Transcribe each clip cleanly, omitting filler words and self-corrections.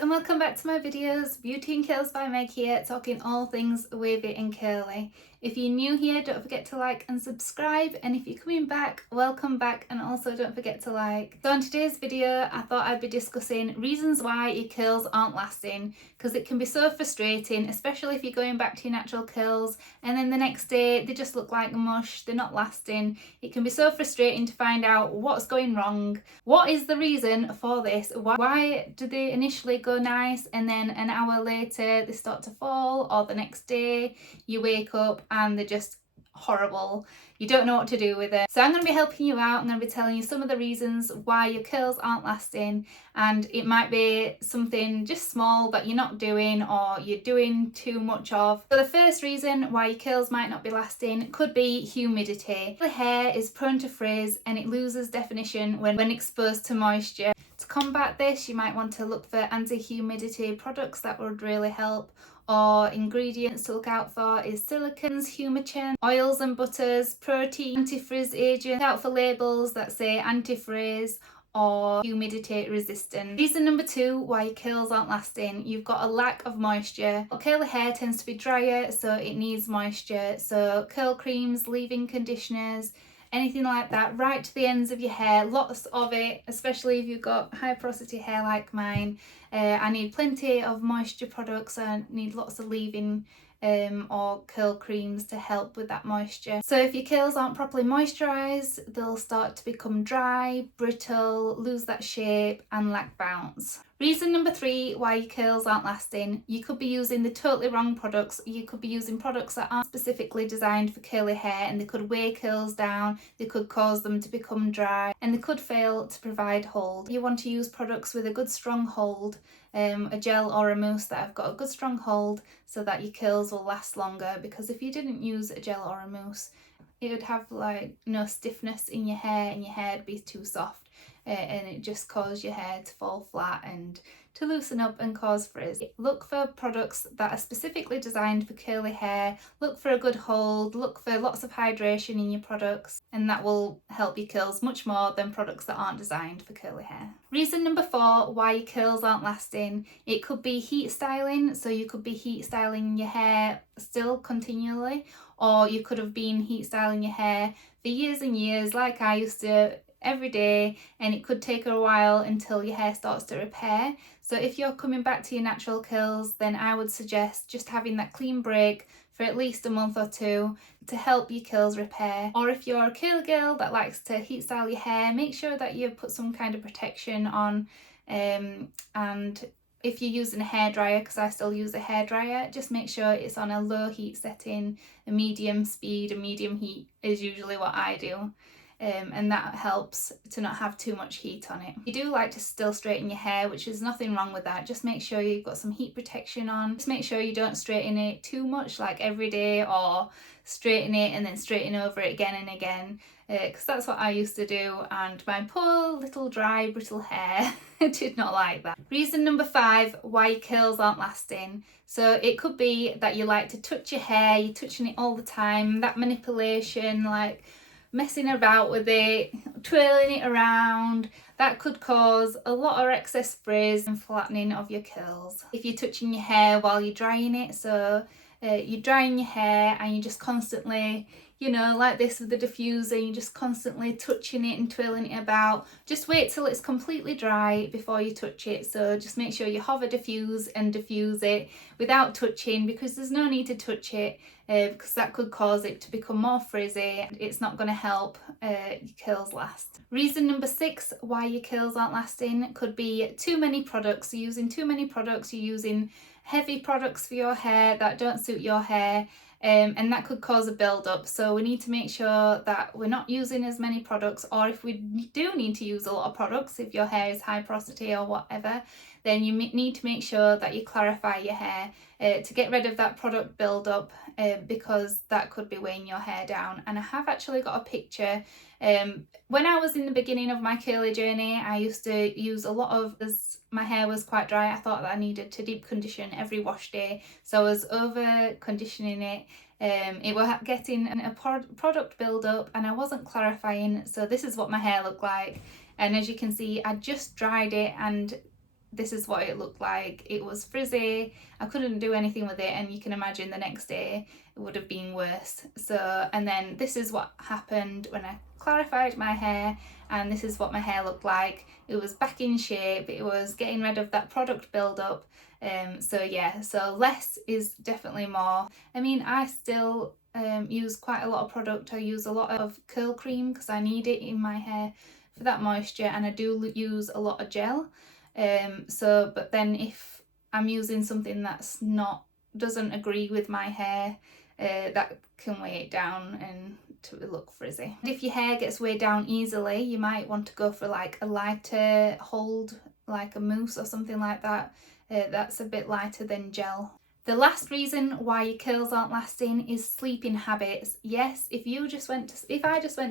and welcome back to my videos. Beauty and Curls by Meg here, talking all things wavy and curly. If you're new here, don't forget to like and subscribe, and if you're coming back, welcome back, and also don't forget to like. So in today's video, I thought I'd be discussing reasons why your curls aren't lasting, because it can be so frustrating, especially if you're going back to your natural curls and then the next day they just look like mush, they're not lasting. It can be so frustrating to find out what's going wrong. What is the reason for this? Why do they initially go nice and then an hour later they start to fall, or the next day you wake up and they're just horrible? You don't know what to do with it. So I'm going to be helping you out. I'm going to be telling you some of the reasons why your curls aren't lasting, and it might be something just small that you're not doing or you're doing too much of. So the first reason why your curls might not be lasting could be humidity. The hair is prone to frizz and it loses definition when exposed to moisture. To combat this, you might want to look for anti-humidity products that would really help. Or ingredients to look out for is silicones, humectant, oils and butters, protein, anti-frizz agents. Look out for labels that say anti-frizz or humidity resistant. Reason number 2 why your curls aren't lasting: you've got a lack of moisture. Curly hair tends to be drier, so it needs moisture. So curl creams, leave-in conditioners, anything like that, right to the ends of your hair, lots of it, especially if you've got high porosity hair like mine. I need plenty of moisture products. I need lots of leave-in or curl creams to help with that moisture. So if your curls aren't properly moisturised, they'll start to become dry, brittle, lose that shape and lack bounce. Reason number 3 why your curls aren't lasting: you could be using the totally wrong products. You could be using products that aren't specifically designed for curly hair, and they could weigh curls down, they could cause them to become dry, and they could fail to provide hold. You want to use products with a good strong hold, a gel or a mousse that have got a good strong hold, so that your curls will last longer. Because if you didn't use a gel or a mousse, it would have like no stiffness in your hair and your hair would be too soft, and it just cause your hair to fall flat and to loosen up and cause frizz. Look for products that are specifically designed for curly hair. Look for a good hold, look for lots of hydration in your products, and that will help your curls much more than products that aren't designed for curly hair. Reason number 4 why your curls aren't lasting: it could be heat styling. So you could be heat styling your hair still continually, or you could have been heat styling your hair for years and years like I used to, every day, and it could take a while until your hair starts to repair. So if you're coming back to your natural curls, then I would suggest just having that clean break for at least a month or 2 to help your curls repair. Or if you're a curly girl that likes to heat style your hair, make sure that you put some kind of protection on, and if you're using a hairdryer, because I still use a hairdryer, just make sure it's on a low heat setting. A medium speed, a medium heat is usually what I do. And that helps to not have too much heat on it. You do like to still straighten your hair, which is nothing wrong with that. Just make sure you've got some heat protection on. Just make sure you don't straighten it too much, like every day, or straighten it and then straighten over it again and again, because that's what I used to do, and my poor little dry brittle hair did not like that. Reason number 5 why your curls aren't lasting: so it could be that you like to touch your hair, you're touching it all the time, that manipulation, like messing about with it, twirling it around. That could cause a lot of excess frizz and flattening of your curls. If you're touching your hair while you're drying it, so you're drying your hair and you're just constantly, like this with the diffuser, you're just constantly touching it and twirling it about, just wait till it's completely dry before you touch it. So just make sure you hover diffuse and diffuse it without touching, because there's no need to touch it, because that could cause it to become more frizzy and it's not going to help your curls last. Reason number 6 why your curls aren't lasting could be too many products. You're using too many products, you're using heavy products for your hair that don't suit your hair, and that could cause a build-up. So we need to make sure that we're not using as many products, or if we do need to use a lot of products, if your hair is high porosity or whatever, then you need to make sure that you clarify your hair to get rid of that product build-up, because that could be weighing your hair down. And I have actually got a picture. When I was in the beginning of my curly journey, I used to use a lot of, as my hair was quite dry, I thought that I needed to deep condition every wash day, so I was over conditioning it. It was getting a product build up and I wasn't clarifying, so this is what my hair looked like. And as you can see, I just dried it, and this is what it looked like. It was frizzy, I couldn't do anything with it, and you can imagine the next day it would have been worse. So, and then this is what happened when I clarified my hair, and this is what my hair looked like. It was back in shape, it was getting rid of that product buildup. So yeah, so less is definitely more. I mean, I still use quite a lot of product. I use a lot of curl cream because I need it in my hair for that moisture, and I do use a lot of gel. So, but then if I'm using something that's not, doesn't agree with my hair, that can weigh it down and to look frizzy. And if your hair gets weighed down easily, you might want to go for like a lighter hold, like a mousse or something like that. That's a bit lighter than gel. The last reason why your curls aren't lasting is sleeping habits. Yes, if I just went to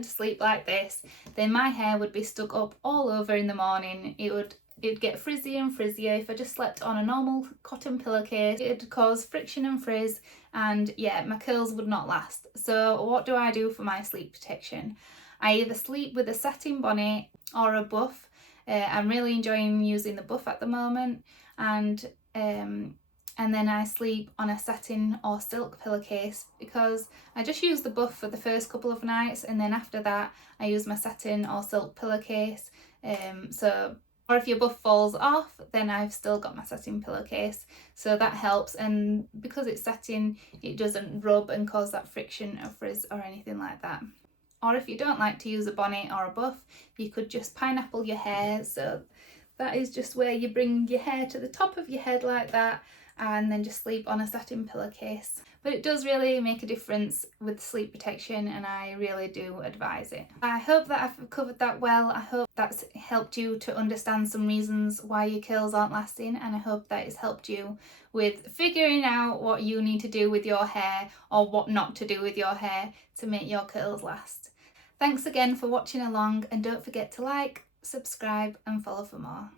sleep like this, then my hair would be stuck up all over in the morning. It'd get frizzier and frizzier. If I just slept on a normal cotton pillowcase, it'd cause friction and frizz, and yeah, my curls would not last. So what do I do for my sleep protection? I either sleep with a satin bonnet or a buff. I'm really enjoying using the buff at the moment, and then I sleep on a satin or silk pillowcase because I just use the buff for the first couple of nights, and then after that I use my satin or silk pillowcase. Or if your buff falls off, then I've still got my satin pillowcase, so that helps. And because it's satin, it doesn't rub and cause that friction or frizz or anything like that. Or if you don't like to use a bonnet or a buff, you could just pineapple your hair. So that is just where you bring your hair to the top of your head like that, and then just sleep on a satin pillowcase. But it does really make a difference with sleep protection, and I really do advise it. I hope that I've covered that well. I hope that's helped you to understand some reasons why your curls aren't lasting, and I hope that it's helped you with figuring out what you need to do with your hair or what not to do with your hair to make your curls last. Thanks again for watching along, and don't forget to like, subscribe and follow for more.